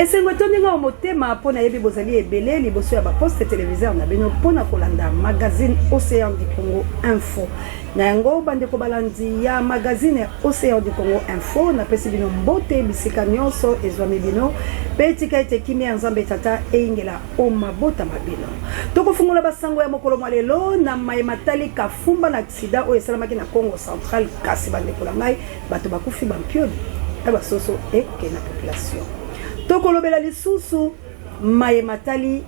Et c'est un motema pour na yebi bozali ebele liboso ya ba poste téléviseur na bino pona kolanda magazine Océan du Congo Info. Na yango bande ko balandi ya magazine Océan du Congo Info na pesi bino mbote bisika nyonso ezwami bino petika ete kimi ya nzambe tata eingela o mabota mabino. Toko fungula basango ya mokolo malelo na matali kafumba na accident o esalamaki na Congo Central kasi bande ko langai bato bakufi bampioli aba soso eke na population. Toko lobela lisusu maye matali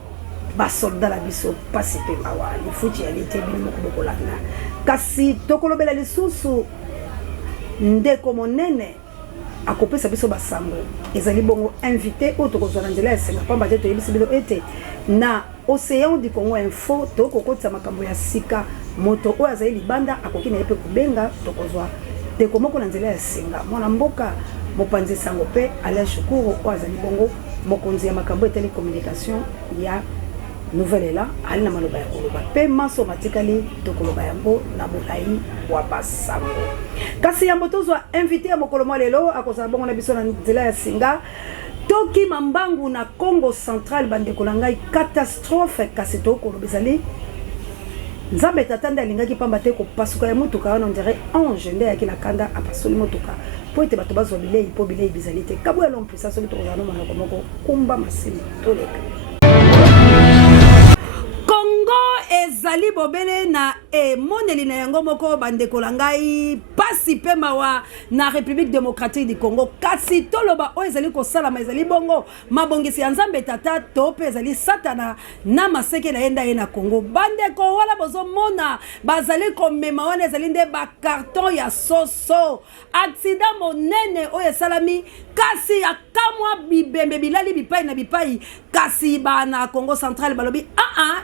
ba soldat la biso pasipe mawa ni futi alite bino moko langa kasi toko lobela lisusu ndeko monene akopesa biso basango ezali bongo invité o toko zona nzela esenga pamba te toyebisi bino ete na Océan du Congo Info toko kotsa makambo ya sika moto o azali libanda akoki na yepe kubenga toko zwa ndeko moko na nzela esenga mwana mboka mopanzi sango pe Alain Shukuru o azali bongo mokonzi ya makambo ya télécommunication ya nouvelle là ali na maloba ya koloba pe maso matikali tokoloba yango na bolai wa basango kasi yambo tozwa invité ya mokolo mwa lelo akozala bongo na biso na nzela ya singa toki mambangu na Congo Central bande kolangai catastrophe kasi tokoloba ezali nzambe tatanda alingaki pamba te kopasuka ya mutuka wana on dirait ange nde yaki na kanda apasoli mutuka po ete bato bazwa bilei po bilei bizali te kabo ya lompisa soki tokozala no monoko moko kumba masini toleka ezali bobele na moneli na yango moko bandeko langai pasi pe mawa na République démocratique du Congo kasi toloba o ezali kosalama ezali bongo mabongisi ya nzambe tata to pe ezali satana na maseke na yenda ye na Congo bandeko wala bozo mona bazali komema wana ezali nde ba carton ya soso accident monene o esalami kasi akamwa bibembe bilali bipai na bipai kasi bana Congo Central balobi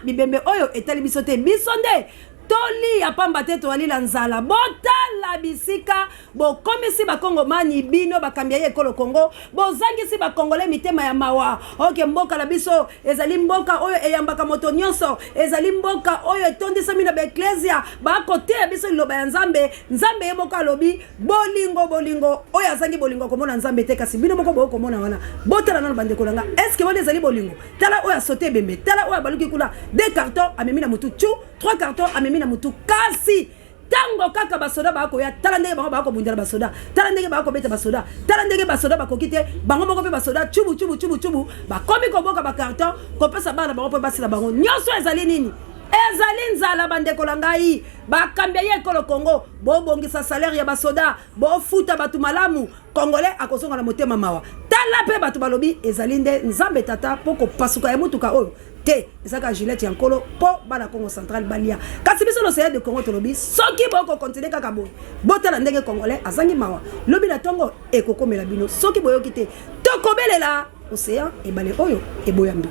bibembe oyo etali biso te biso nde toli ya pamba te toali la nzala botala bisika bokomisi bakongomani bino bakambia ye ekolo Congo bozangisi bakongole mitema ya mawa oke mboka la biso ezali mboka oyo eyambaka moto nyonso ezali mboka oyo etondisami na baeklesia bakoteya biso liloba ya nzambe nzambe ye moko alobi bolingo oyo azangi bolingo komona nzambe te kasi bino moko bokomona wana botala nano bandeko langa eske wana ezali bolingo tala oyo asote ebembe tala oyo abaluki kuna 2 cartons amemi na mutu 3 cartons amemi na mutu kasi tango kaka basoda bako ya tala ndenge bango bako bundela basoda tala ndenge bako beta basoda tala ndenge basoda bako kite bango moko pe basoda chubu bakomi koboka ba carton kopesa bana bango pe basila bango nyonso ezali nini ezali nzala bandeko langai bakambia ye ekolo Congo bobongisa salaire ya basoda bofuta batu malamu congolais akosonga na motema mawa tala pe batu balobi ezali nde nzambe tata poko pasuka ya mutuka oyo te ezaka Juliette yankolo po bana Congo Central balia kasi biso l'Océan de Congo tolobi soki boko continuer kaka boye botala ndenge congolais azangi mawa lobi na tongo ekokomela bino soki boyoki te tokobelela Océan ebale oyo eboyambi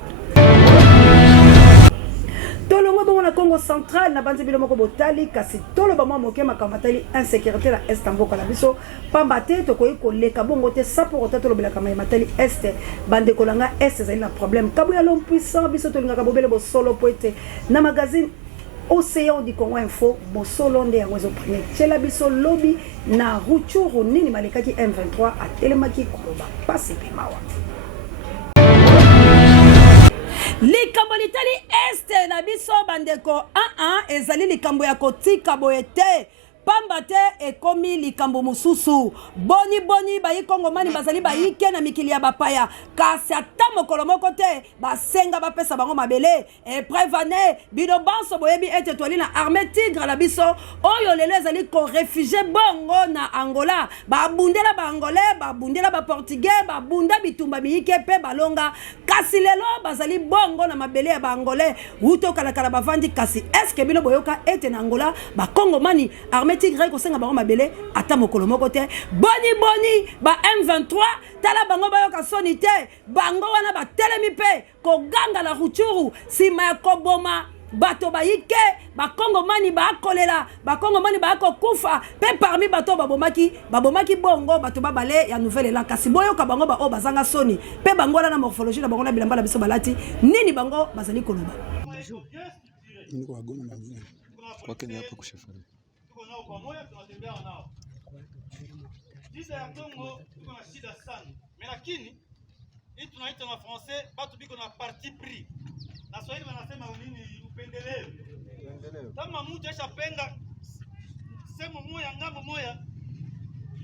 tolongo bongo na Congo Central na banzi bilo moko botali kasi tolo ba mwa moke makamatali insécurité la est mboka la biso pamba te tokoyi koleka bongo te sapo tolo bila kama matali est bande kolanga est ezali na problème kabu ya l'homme puissant biso tolinga ka bobele bo solo poete na magazine Océan du Congo Info bo solo nde yango zo premier tela biso lobby na Ruchuru nini malekaki M23 a telemaki koloba pasi pe mawa likambo litali este na biso bandeko ezali likambo ya kotika boye te pamba te ekomi likambo mususu boni bayi kongomani bazali bayike na mikili ya bapaya kasi ata mokolo moko te basenga bapesa bango mabele prevane bino banso boyebi ete toali na armée tigre la biso oyo lelo ezali ko réfugié bongo na Angola babundela ba angolais babundela ba portugais babunda bitumba biyike pe balonga kasi lelo bazali bongo na mabele ya ba angolais uto kala bavandi kasi eske bino boyoka ete na Angola ba kongomani armée tigre ko senga bango mabele ata mokolo moko te boni ba M23 tala bango bayoka soni te bango wana ba telemi pe ko ganga la Ruchuru sima ya koboma bato bayike bakongomani bakolela bakongomani bakokufa pe parmi bato babomaki bongo bato babale ya nouvelle la kasi boyoka bango ba o bazanga soni pe bango na morphologie na bango na bilamba la biso balati nini bango bazali koloba niko agona mazina kwa Kenya hapa kushafari nao pamoja tunatembea nao. Shida ya Kongo tuko na shida sana. Lakini hii tunaita na français batu biko na parti pris. Na Swahili wanasema nini upendeleo. Kama mtu ashapenda sehemu moja ngambo moja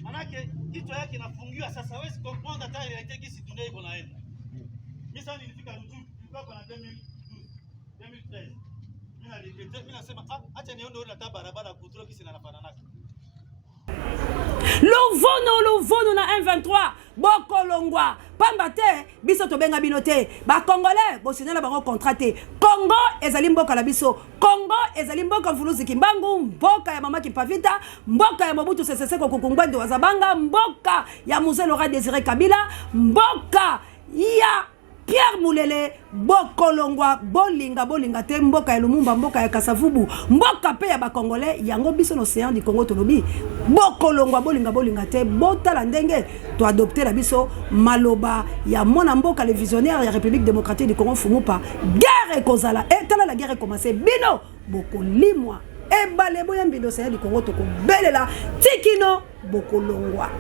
manake kichwa yake inafungiwa sasa hawezi comprendre hata ile yake gisi dunia iko naenda. Mimi sasa nilifika Rutshuru nilikuwa na 2013. Mimi nasema acha nione na barabara kutoka kisi na nafanana. Lovono na 123 bokolongwa pamba te biso to benga binote ba congolais bosinela bango contraté Congo ezali mboka la biso Congo ezali mboka mfuluzi kimbangu mboka ya mama Kipavita mboka ya Mobutu Sese Seko Kokungwendo wazabanga mboka ya Mzee Laurent Désiré Kabila mboka ya Pierre Mulele bokolongwa bolinga te mboka ya Lumumba mboka ya Kasavubu mboka pe ya ba congolais yango biso l'océan du Congo tolobi bokolongwa bolinga te botala ndenge to adopter la biso maloba ya mona mboka les visionnaires ya République démocratique du Congo Fumupa guerre kozala etala la guerre commencer bino bokolimwa ebale boya mbido l'océan du Congo toko belela tikino bokolongwa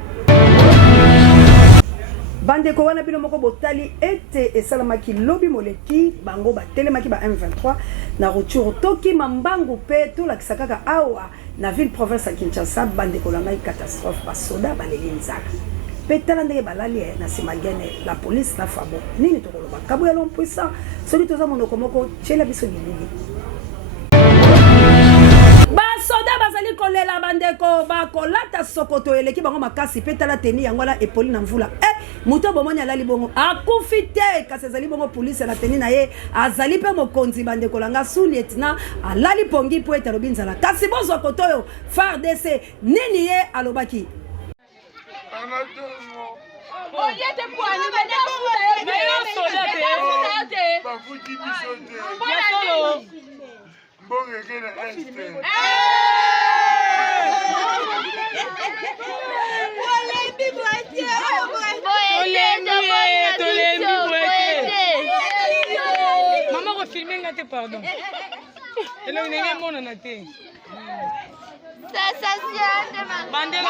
bande ko wana bino moko botali ete esalamaki lobi moleki bango batelemaki ba M23 na Rutshuru toki mambangu pe tolakisa kaka awa na ville province ya Kinshasa bande ko langai catastrophe basoda balelinzaka pe tala ndenge balali na simagene la police na fabo nini tokoloba kabu ya l'homme puissant soki toza monoko moko chela biso bilili basoda bazali kolela bandeko bakolata sokoto eleki bango makasi pe tala teni yango la epoli na mvula muto bomoni alali bongo akufi te kasi azali bongo police na teni na ye azali pe mokonzi bandeko langa sous lieutenant alali pongi po ete alobi nzala kasi bozwa koto oyo FARDC nini ye alobaki Maman refilmer ngate pardon. Elle on est mon on a été. Bandela.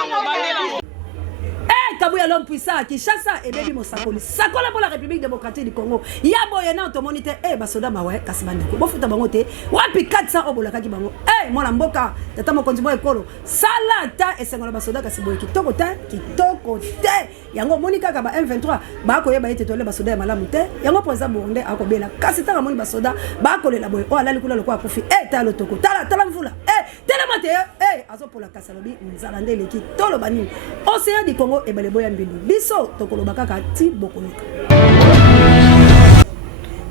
Kabu ya l'homme puissant Kinshasa et bebi mosakoli sakola pour la République démocratique du Congo ya boyena to monite basoda mawe kasi bandeko bofuta bango te wapi 400 obolaka ki bango mwana mboka tata mokonzi mo ekolo sala ta esengola basoda kasi boye kitoko te yango monika ka ba M23 ba ko yeba ete tole basoda ya malamu te yango président Burunde akobela kasi tanga moni basoda ba kolela boye o alali kula lokwa akufi tala toko tala mvula tala mate azopola kasalobi nzala ndele ki tolo bani océan du Congo ebale boya mbili biso tokoloba kaka ti bokoluka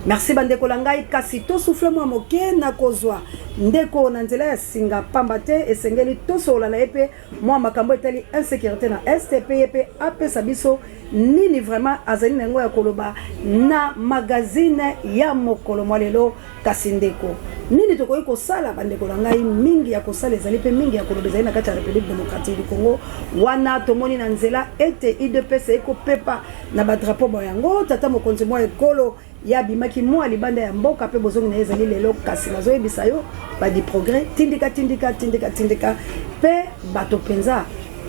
merci bandeko langai kasi to souffle moi moke na kozwa ndeko na nzela ya singa pamba te esengeli to sola na epe moi makambo etali insécurité na STP epe apesa biso nini vraiment azali na ngo ya koloba na magazine ya mokolo mwa lelo kasi ndeko nini tokoki kosala bandeko langai mingi ya kosala ezali pe mingi ya koloba ezali na kati ya République démocratique du Congo wana tomoni na nzela ete IDPS ekopepa na badrapo boyango tata mokonzi mwa ekolo ya bimaki mwa libanda ya mboka pe bozongi na ezali lelo kasi nazoyebisa yo badi progrès tindika pe bato penza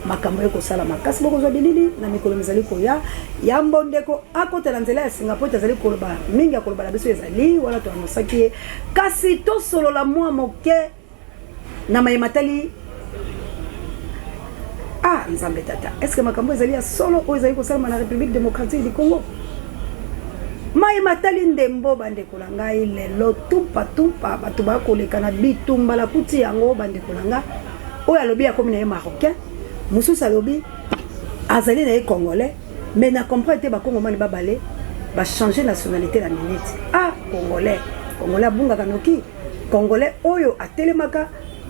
makambo eko sala makasi bokozwa bilili na mikolo mizali koya ya mbondeko akotela nzela ya Singapore ezali koloba mingi ya koloba na biso ezali wala to anosaki kasi to solo la mwa moke na mayematali nzambe tata est-ce que makambo ezali ya solo o ezali kosala na République démocratique du Congo mai matali ndembo bandeko na ngai lelo tumpa bato bakoleka na bitumba la puti yango bandeko na nga oyo alobi akomi na ye marocain mosusu alobi azali na ye congolais mais na comprendre te bakongomani babale bachanger nationalité la minute congolais abungaka noki congolais oyo atelemaka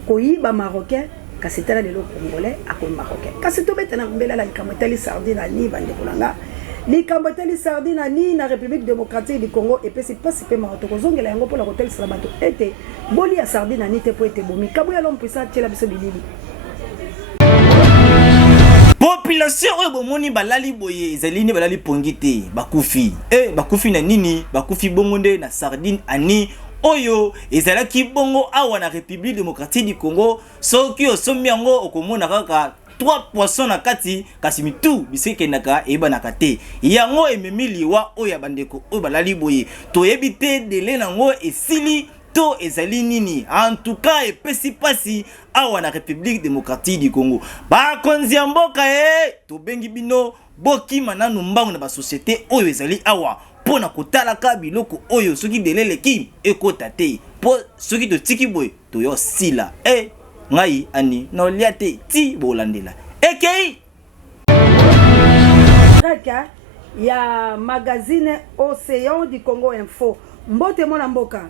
koyiba marocain kasi tala lelo congolais akomi marocain kasi tobetana mbela la likambo etali sardine ani bandeko na nga likambo etali sardine ani na République démocratique du Congo epesi pasi pe maroto kozongela yango mpona kotelisela bato ete boli ya sardine ani te po ete bomi kabu ya l'homme puissant tiela biso bilili population oyo bomoni balali boye ezali ni balali pongi te bakufi bakufi na nini bakufi bongo nde na sardine ani oyo ezalaki bongo awa na République démocratique du Congo soki osombi yango okomona kaka 3 poissons na kati kasi mitu biseke naka eba nakate yango ememi liwa oya bandeko oyo balali boye toyebi te dele nango esili to ezali nini en tout cas epesi pasi awa na République démocratique du Congo bakonzi ya mboka tobengi bino bokima nanu mbango na ba société oyo ezali awa pona kotalaka biloko oyo soki deleleki ekota te po soki totiki boye toyo sila ngai ani na olia te ti bolandela ekei Reka ya magazine Océan du Congo Info mbote mona mboka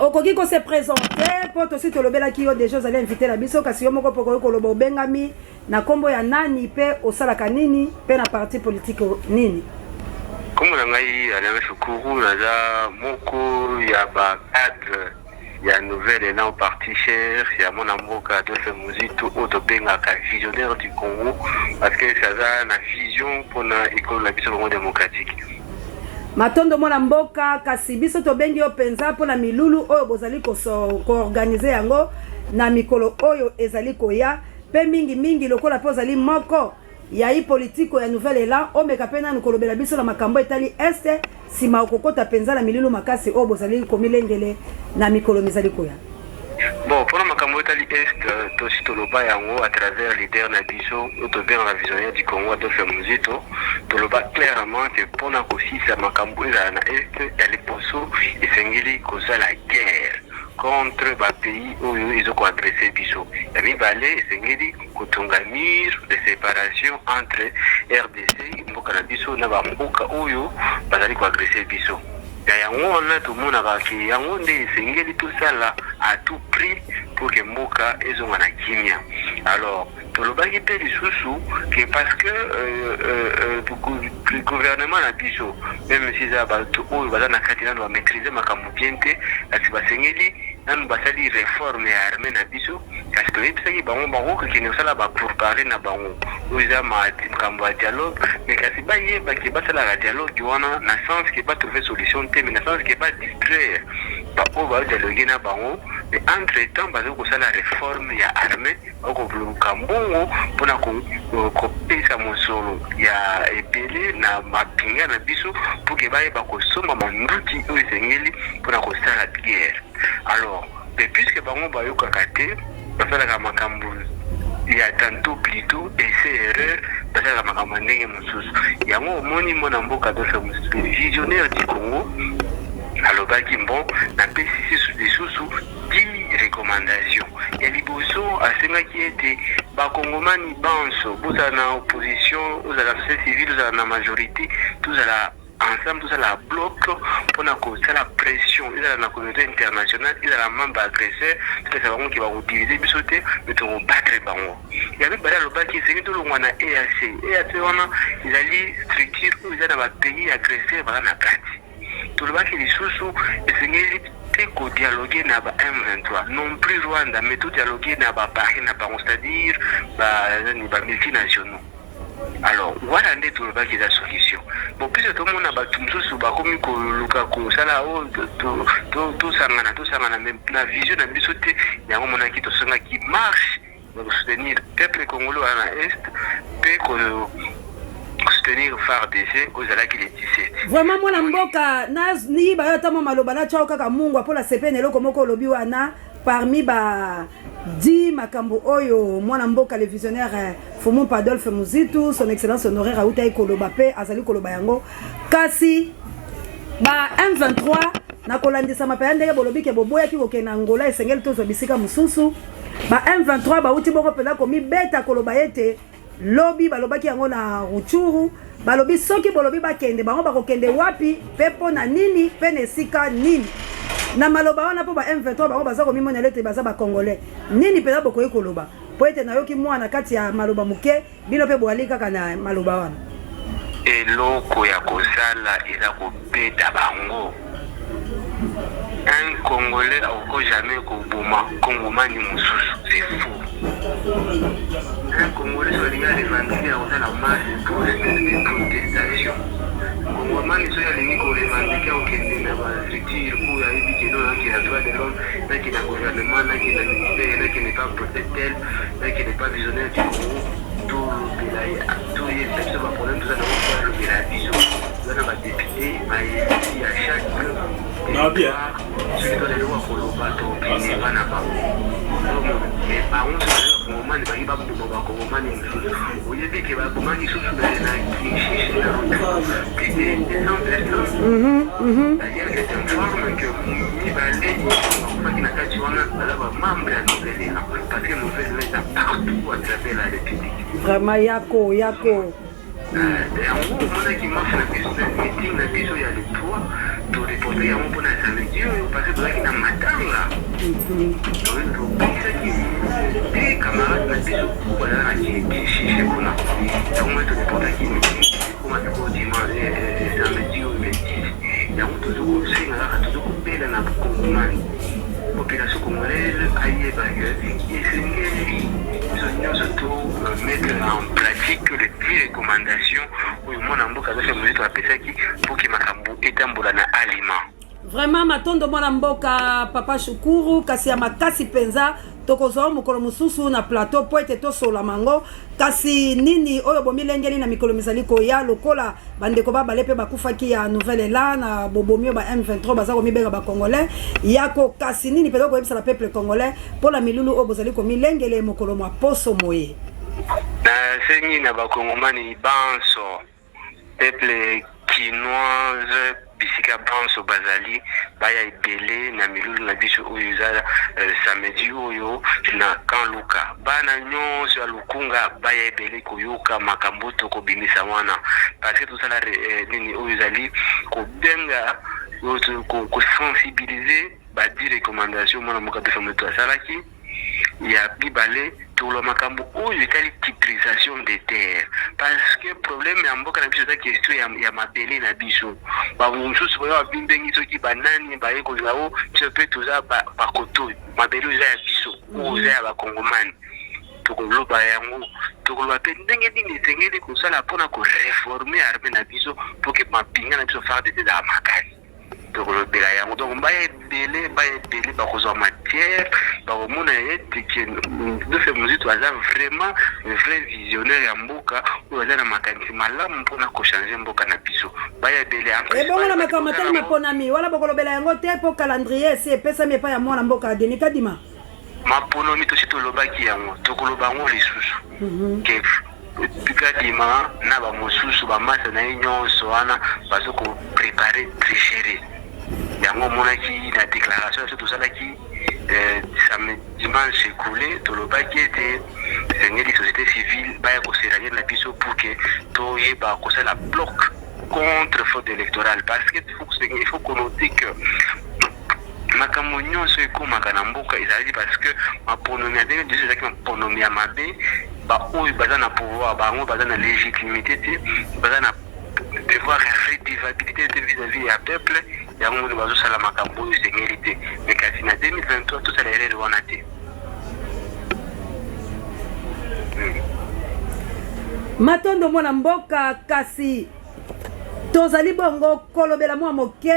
okoki ko se présenter po to si to lobela ki yo déjà allez inviter la biso kasi yo moko poko ko lobo bengami na kombo ya nani pe osalaka nini pe na parti politique nini kombo na ngai Alain Shukuru naza moko ya ba cadre ya nouvelle élan parti cher ya mona mboka Adolphe Muzito oto bengaka visionnaire du Congo parce que ça a na vision pour na école la biso Congo démocratique matondo mona mboka kasi biso to bengi yo penza po na milulu oyo bozali ko organiser yango na mikolo oyo ezali koya pe mingi lokola po zali moko ya hi politiko ya nouvelle élan omeka pena nukolobela biso na makambo etali este sima okokota penza na milulu makasi oyo bozali komilengele na mikolo mizali koya bon pour makambo etali est to sitoloba yango à travers leader na biso to bien la visionnaire du Congo Adolphe Muzito toloba clairement que pour na kosisa makambo eza na est ya liposo esengeli kozala guerre contre ba pays oyo ezoko adresser biso ya mibale esengeli kotunga mur de séparation entre RDC mboka na biso na ba mboka oyo bazali ko agresser biso ya yango wana tomonaka ke yango nde esengeli tosala à tout prix pour que mboka ezonga na kimia alors tolobaki pe lisusu que parce que le gouvernement na biso même si za bato oyo baza na kati nano bamaîtriser makambo bien te kasi basengeli nanu basali réforme ya armée na biso kasi toyebisaki bango bakokende kosala bapourparler na bango oyo eza makambo ya dialogue mais kasi bayebaki basalaka dialogue wana na sens ke batrouve solution te mais na sens ke badistraire baoyo bazodialogue na bango mais entre temps baza kosala réforme ya armée bakoluka mbongo mpona kopesa mosolo ya ebele na mapinga na biso pour ke bayeba kosomba manduki oyo esengeli mpona kosala guerre alors mais puisque bango bayokaka te basalaka makambo ya tantôt plutôt essai erreur basalaka makambo ndenge mosusu yango omoni mwana mboka Adolphe Muzito visionnaire du Congo alobaki bon napesi lisusu 10 recommandations ya liboso asengaki ete bakongomani banso bozala na opposition ozala na société civile ozala na majorité tozala ensemble tozala bloc mpona kosala pression ezala na communauté internationale ezala membre agresseur topesa bango ke bakodivize biso te me tokobatre bango ya mibale alobaki esengi tolongwa na EAC wana ezali structure oyo eza na bapays agresseur baza na kati tolobaki lisusu esengeli te kodialogue na ba M23 non plus Rwanda mais todialogue na bapari na bango c'est-à-dire ba multinationaux alors voilà nde tolobaki eza solution bon puisque tomona bato mosusu bakomi koluka kosala oyo tosangana même na vision na biso te yango monaki tosangaki marche ya kosoutenir peuple congolais wana na est mpe soutenir FARDC ozalaki les 17 vraiment mwana mboka niyiba yo ata mo maloba natya kaka mungu apola sepene eloko moko olobi wana parmi ba di makambo oyo mwana mboka le visionnaire Fumu Adolphe Muzito son excellence honoraire autai koloba pe azali koloba yango kasi ba M23 na kolandisa mapaya ndenge bolobi ke boboya ki kokena Angola esengeli tozo bisika mususu ba M23 ba uti boko pela komi beta koloba ete lobi balobaki yango na Ruchuru balobi soki bolobi bakende bango bakokende wapi pepo na nini pe nesika nini na maloba wana po ba M23 bango baza komimona lete baza ba congolais nini pela bokoyi koloba po ete nayoki mwana kati ya maloba muke bino pe boali kaka na maloba wana eloko ya kozala eza kobeta bango un congolais auko jamais koboma kongomani mosusu c'est fou Congolais sont les revendiqués à la masse pour des protestations. Congolais sont les revendiqués au Kenya na structure pour y aller que non qui a droit de l'homme, là qui a gouvernement, là qui a ministère, là qui n'est pas protecteur, là qui n'est pas visionnaire du Congo. Tout les personnes va problème tout ça dans le la vision. Là on va député, mais ici à chaque celui qui doit les lois pour le bateau, qui n'est pas n'a-pas. Mais par contre, au moment où il va pas pour le Congomani, au lieu de que le Congomani soit sous la cherche la route, puis des personnes, c'est-à-dire que c'est une forme que il va aller, on va dire que tu vas alors membre à nouvelle parce que nouvelle est partout à travers la République. Vraiment yako. En gros, on a qui marche la meeting, la biso ya le poids, de reporter à mon bon samedi, parce que là il y a matanga. Donc ça qui des camarades la biso pour la qui cherche comment. Donc moi je reporter qui meeting, comment tu peux dire samedi ou lundi. Donc toujours c'est là toujours belle na Congomani. Population congolaise aille bague et c'est surtout mettre en pratique les 10 recommandations où mon amboka doit faire mesure à pesaki pour que makambu etambola na aliment. Vraiment matondo mwana mboka papa Shukuru kasi ya makasi penza tokozwa mokolo mususu na plateau po ete tosola mango kasi nini oyo bomilengeli na mikolo mizali koya lokola bandeko babale pe bakufaki ya nouvelle élan na bobomio ba M23 baza komibenga ba congolais yako kasi nini pe koyebisa la peuple congolais pour la milulu oyo bozali komilengele mokolo mwa poso moye na sengi na ba kongomani banso peuple quinoise bisika banso bazali baya ibele na milulu na biso oyo za samedi oyo na kanluka bana nyonso ya lukunga baya ibele koyoka makambuto kobimisa wana parce que tout ça la nini oyo zali kobenga ko sensibiliser ba di recommandation mona moka de famille to salaki ya bibale tout le makambo oyo etali titrisation des terres parce que problème ya mboka na biso za question ya mabele na biso ba mususu ba bimbengi soki banani ba yeko zao chepe tuza ba koto mabele za ya biso oza ya ba kongomani tokoloba yango tokoloba pe ndenge nini esengeli kosala mpona koreforme arme na biso po ke mapinga na biso farde ete ezala makasi tokolobela yango donc baya ebele bakozwa matière bakomona ete ke dofe mozitu aza vraiment vrai visionnaire ya mboka oyo aza na makanisi malamu mpona kochange mboka na biso baya ebele ebongo na makambo matali maponami wala bokolobela yango te po calendrier esi epesami epai ya mwana mboka Denis Kadima maponomi tosi tolobaki yango tokoloba yango lisusu ke Kadima na bamosusu bamasa na ye nyonso wana bazokoprépare tricherie yango monaki na déclaration ya so tosalaki dimanche écoulé tolobaki ete sengeli société civile baya koseranie na biso pour ke toyeba kosala bloc contre faute électorale parce que il faut connoter que makambo nyonso ekomaka na mboka ezali parce que maponomi ya 2010 ezalaki maponomi ya mabe baoyo baza na pouvoir bango baza na légitimité te baza na devoir ya redevabilité te vis-à-vis ya peuple yango moni bazosala makambo oyo esengeli te mais kasi na 2023 tosala erreur wana te matondo mwana mboka kasi tozali bongo kolobela mwa moke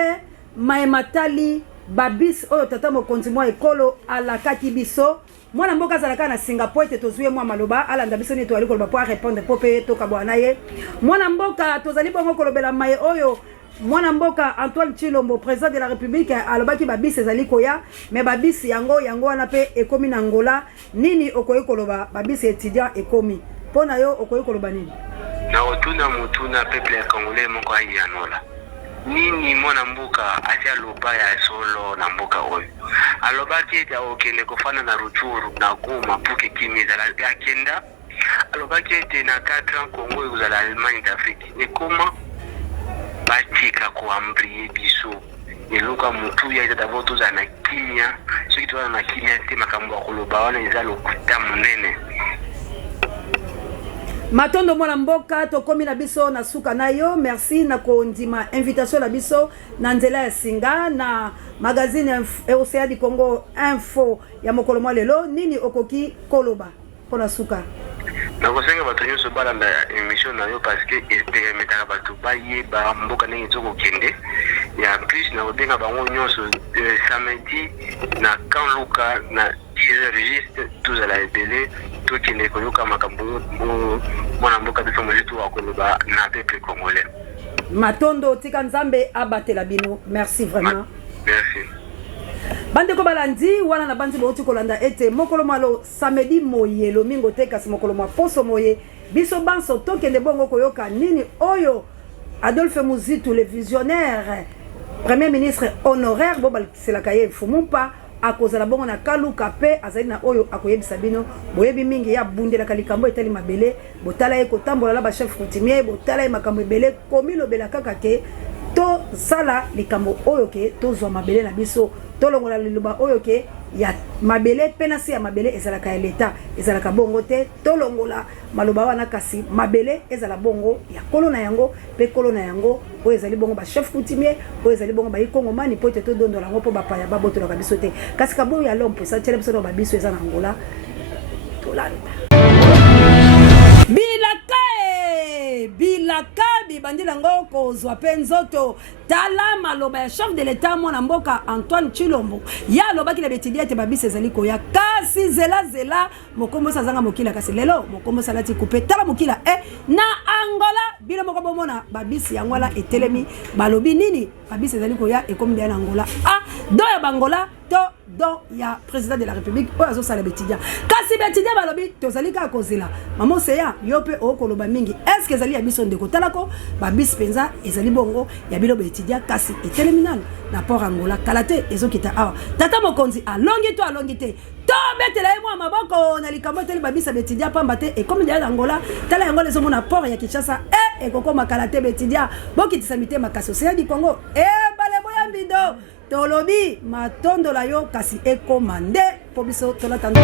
maematali babis oyo tata mokonzi mwa ekolo alakaki biso mwana mboka azalaka na Singapour ete tozwi mwa maloba alanda biso ni toali koloba po répondre po pe tokabwana ye mwana mboka tozali bongo kolobela maye oyo mwana mboka Antoine Chilombo président de la République alobaki babis ezali koya mais babis yango wana pe ekomi na Angola nini okoyi koloba babis étudiant ekomi pona yo okoyi koloba nini na otuna mutuna peuple congolais moko ayanola nini mwana mboka atia loba ya solo na mboka oyo alobaki ete okende kofana na Rutshuru na Goma puke kimi ezala akenda alobaki ete na 4 ans Congo ezala Allemagne d'Afrique ekoma batika koambrie biso eluka mutu ya d'abord tozala na kinya soki tozala na kinya te makambo ya koloba wana eza lokuta monene matondo mwana mboka tokomi na biso na suka na yo merci na kondima invitation na biso na nzela ya singa na magazine Océan du Congo info ya mokolo mwa lelo nini okoki koloba pona suka nakosenga bato nyonso balanda émission na yo parce que epermetaka bato bayeba mboka ndenge ezokokende ya plus nakobenga bango nyonso samedi na kanluka na 10h juste tozala ebele tokende koyoka makambo mwana mboka biso mozitu akoloba na peuple congolais. Matondo tika nzambe abatela bino. Merci vraiment. Merci. Bandeko balandi wana na bandi bauti kolanda ete mokolo malo samedi moye lo mingo te kasi mokolo mwa poso moye biso banso tokende bongo koyoka nini oyo Adolphe Muzitu le visionnaire premier ministre honoraire bo balikiselaka ye fumumpa akozala bongo na kaluka pe azali na oyo akoyebisa bino boyebi mingi ya bundelaka likambo etali mabele botala ye kotambola la ba chef coutumier botala ye makambo ebele komi lobela kaka ke to sala likambo oyo ke tozwa mabele na biso tolongola liloba oyo ke ya mabele pena si ya mabele ezalaka ya leta ezalaka bongo te tolongola maloba wana kasi mabele ezala bongo ya kolo na yango pe kolo na yango oyo ezali bongo ba chef coutumier oyo ezali bongo ba ikongo mani po te to dondola ngo po bapaya babotolaka biso te kasi kaboyo ya lompo sa tele biso na ba biso eza na Angola tolanda bilaka bibandila ngo kozwa pe nzoto tala maloba ya chef de l'état mwana mboka Antoine Chilombo ya lobaki na betidia te babisi ezali koya kasi zela mokombo sazanga mokila kasi lelo mokombo salati coupe tala mokila na Angola bila moko bomona babisi yangwala etelemi balobi nini babisi ezali koya ekomi na Angola do ya Bangola to do ya président de la République oyo azosala betidia kasi betidia balobi tozali kaka kozela mama seya yo pe okoloba mingi est-ce que ezali ya biso ndeko talako babisi penza ezali bongo ya bilo betidia kasi etelemi nano na port Angola kalate ezokita awa tata mokonzi alongi te to betela ye mwa maboko na likambo teli babisa betidia pamba te ekomi na Angola tala yango ezomona port ya Kinshasa ekokoma kalate betidia bokitisa mitema kasi oseya di Congo balebo ya mbindo tolobi matondo la yo kasi ekomande po biso tolatanda.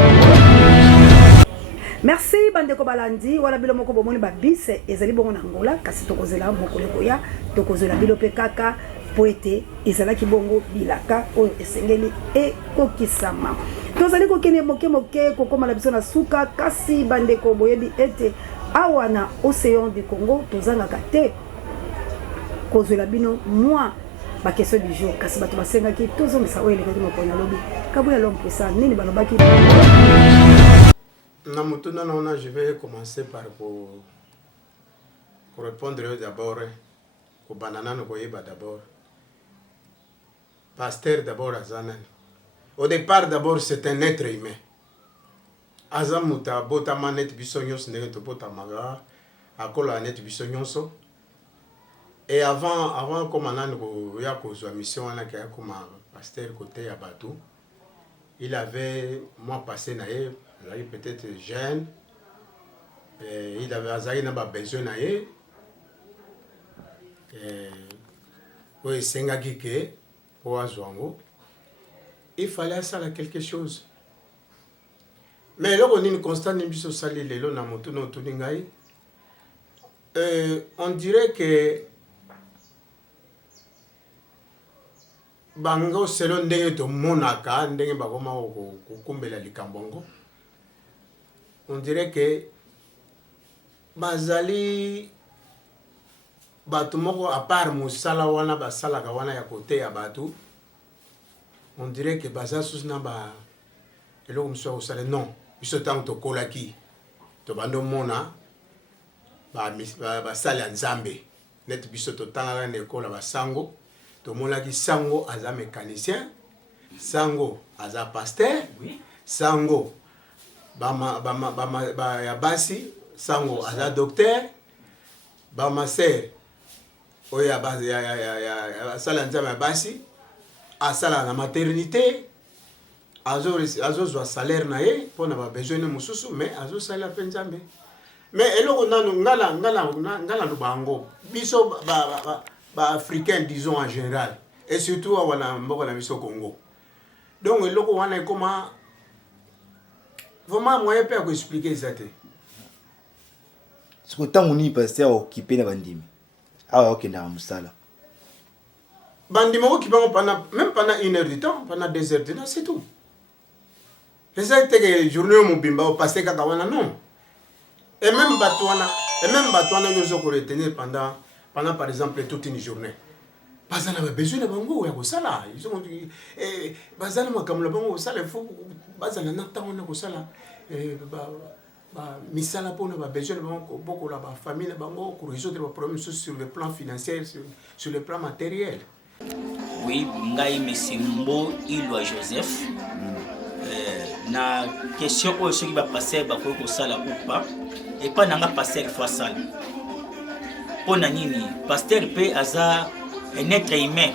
Merci bandeko balandi wala bilo moko bomoni babise ezali bongo na Angola kasi tokozela mokolo koya tokozela bilo pe kaka poete ezalaki bongo bilaka oyo esengeli ekokisama tozali kokene moke kokoma na biso na suka kasi bandeko boyebi ete awa na Océan du Congo tozangaka te kozela bino moi ba question du jour kasi bato basengaki tozomisa oyo elekaki mokolo na lobi kabuya lompesa nini balobaki na mutuna naona je vais commencer par pour répondre d'abord ko banana no koyeba d'abord pasteur d'abord azanan au départ d'abord c'est un être humain azamuta bota manet bisonyos ndenge to bota maga akola net bisonyonso. Et avant comme on a kozwa mission on a comme pasteur côté à Batou, il avait moi passé naé, il peut-être jeune, et il avait azali na ba besoin naé. Oui, senga gike pour azwango. Il fallait ça quelque chose. Mais là on est une constante nimbiso sali lelo na moto no tuningai. On dirait que bango selon ndenge to monaka ndenge bakoma kokumbela likambongo on dirait que bazali batu moko à part musala wana basalaka wana ya côté ya batu on dirait que baza susna ba eloko mso osala non biso tango to kolaki to bando mona ba sala nzambe net biso to tanga na ekola basango Tomolaki Sango aza mécanicien, Sango aza pasteur, Sango ya basi, Sango aza docteur, bama ser oya basi ya sala nzama ya basi, asala na maternité, azo zwa salaire na ye pona ba besoin na mususu mais azo sala pe nzambe. Mais eloko nanu ngala ndo bango biso ba africain disons en général et surtout wana mboko na biso Congo. Donc eloko wana comment vraiment moyen peut expliquer ça te. Ce que tant on y pasteur occupé na bandimi. Ah OK na musala. Bandimi occupé pendant même pendant 1 heure du temps, pendant 2 heures du temps, c'est tout. Les ça que journée mo bimba o passer kaka wana non. Et même Batouana, ils ont retenir pendant par exemple toute une journée. Parce qu'on a besoin de bango, ils ont dit, bazana makamla bango, ça il faut bazana nata on a ça misala pour nous besoin de bango, beaucoup la famille de bango pour résoudre les problèmes sur le plan financier, sur le plan matériel. Oui, ngai monsieur Mbo Ilwa Joseph. Na question où ce qui va passer ba ko sala ou pas et pas nanga passer il faut sala. Pour nini pasteur pe aza un être humain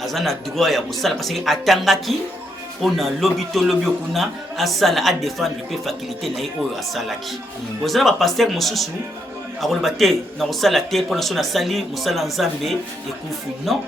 aza na droit ya kosala parce que atangaki pona lobby okuna asala a défendre pe faculté na oyo asalaki. Bozala ba pasteur mosusu akoloba te na kosala te pona sona sali musala nzambe ekufu non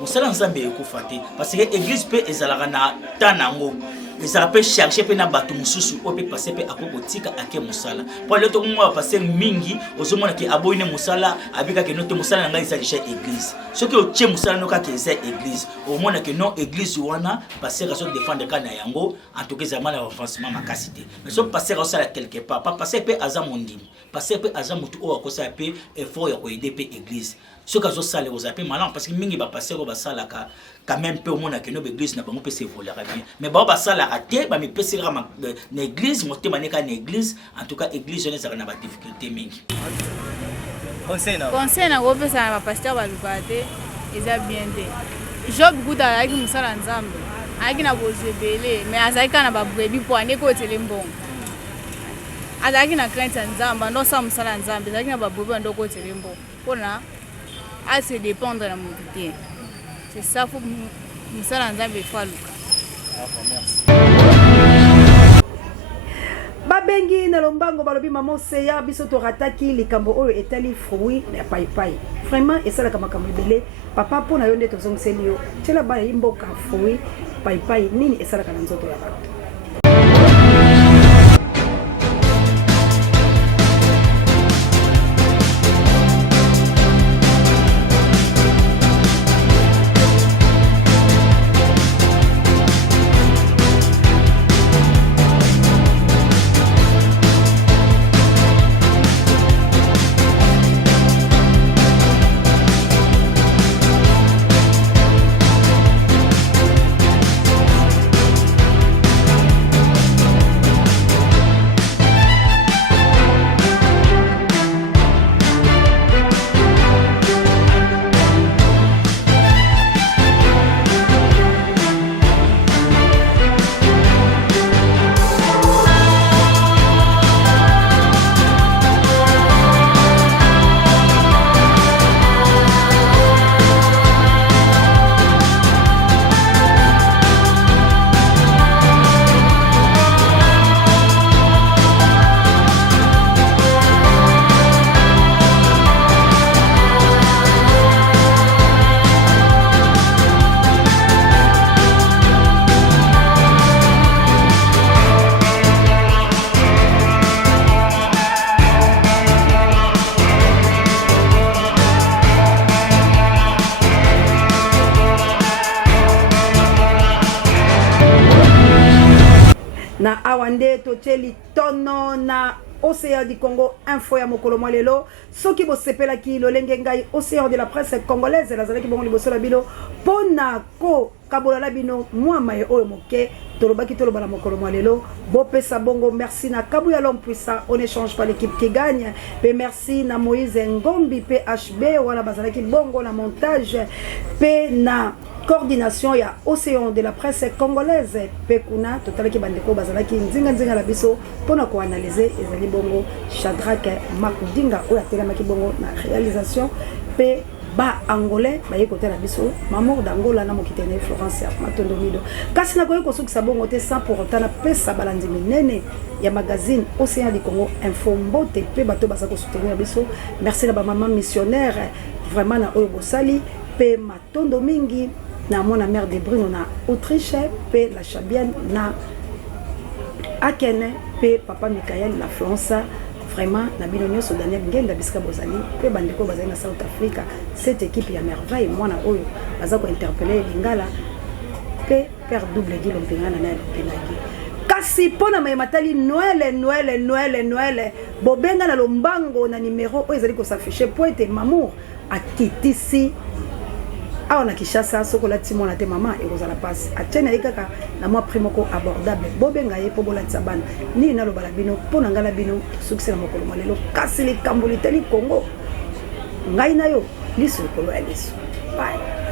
musala nzambe ekufa te parce que église pe ezalaka na tanango ezala pe chercher pe na bato mosusu o pe passer pe akokotika ake musala pour le to mo passer mingi ozomona ki aboyine musala abika ke note musala na ngai za déjà église ce que o tie musala no ka ke za église au mona ke non église wana passer ka so défendre kana yango en tout cas za mala avancement makasité mais so passer ka sala quelque part pas passer pe aza mondimi passer pe aza mutu o akosa pe effort ya ko aider pe église ce que zo sala aux appels malin parce que mingi ba passer ko ba sala ka quand même peu mona ke no église na bango pe se voler bien mais ba sala raté ba mi pesera na église moté maneka na église en tout cas église jeune ça na ba difficulté mingi conseil na gope ça ba pasteur ba lukate eza bien de job guda like musala nzambe aki na bozebele mais azalika na ba brebi po ane ko tele mbongo azalaki na crainte nzamba ndo sa musala nzambe azalaki na ba brebi ndo ko tele mbongo pona à se dépendre de mon côté. C'est ça, il faut que nous soyons en train de faire. Babengi na lombango balobi mama seya biso to rataki likambo oyo etali fruit na paipai. Vraiment et ça la kamakambo belé papa pona yo nde to zongseli yo. Tela ba imboka fruit paipai nini esala kana nzoto ya bato. Na awande toteli tono na Océan du Congo info ya mokolo lelo soki bo sepela ki lolenge ngai Océan de la presse congolaise la zalaki bongo liboso la bino pona ko kabola la bino mwa maye oyo moke tolobaki tolobala mokolo lelo bo pesa bongo merci na Kabu ya l'homme puissant on échange pas l'équipe qui gagne pe merci na Moïse Ngombi PHB wala bazalaki bongo na montage pe na coordination ya Océan de la presse congolaise pekuna totalaki bandeko bazalaki nzinga la biso pona ko analyser ezali bongo Shadrack Makudinga oya telamaki bongo na réalisation pe ba angolais ba yekote la biso mamour d'Angola na mokitene Florence ya Matondo Mido kasi na koyeko sukisa bongo te sans pour autant na pesa balandi minene ya magazine Océan du Congo info mbote pe bato basa ko soutenir biso merci na ba maman missionnaire vraiment na oyo bosali pe Matondo mingi na mona mère de Bruno na Autriche pe la Chabienne na Akene pe papa Michael la France vraiment na binonyo so Daniel Ngenda biska bozali pe bandeko bazali na South Africa cette équipe ya merveille mwana oyo baza ko interpeller lingala pe père double Guy Lompengana na Penagi kasi pona mayematali Noël bobenga na lombango na numéro oyo ezali ko s'afficher po ete mamour akitisi awa na Kinshasa sokola timona te mama ekozala pasi atiena ye kaka na mwa prix moko abordable bobenga ye po bolatisa bana nini nalobala bino mpona ngala bino sukisi na mokolo malelo kasi likambo litali Congo ngai na yo liso likolo ya liso bye.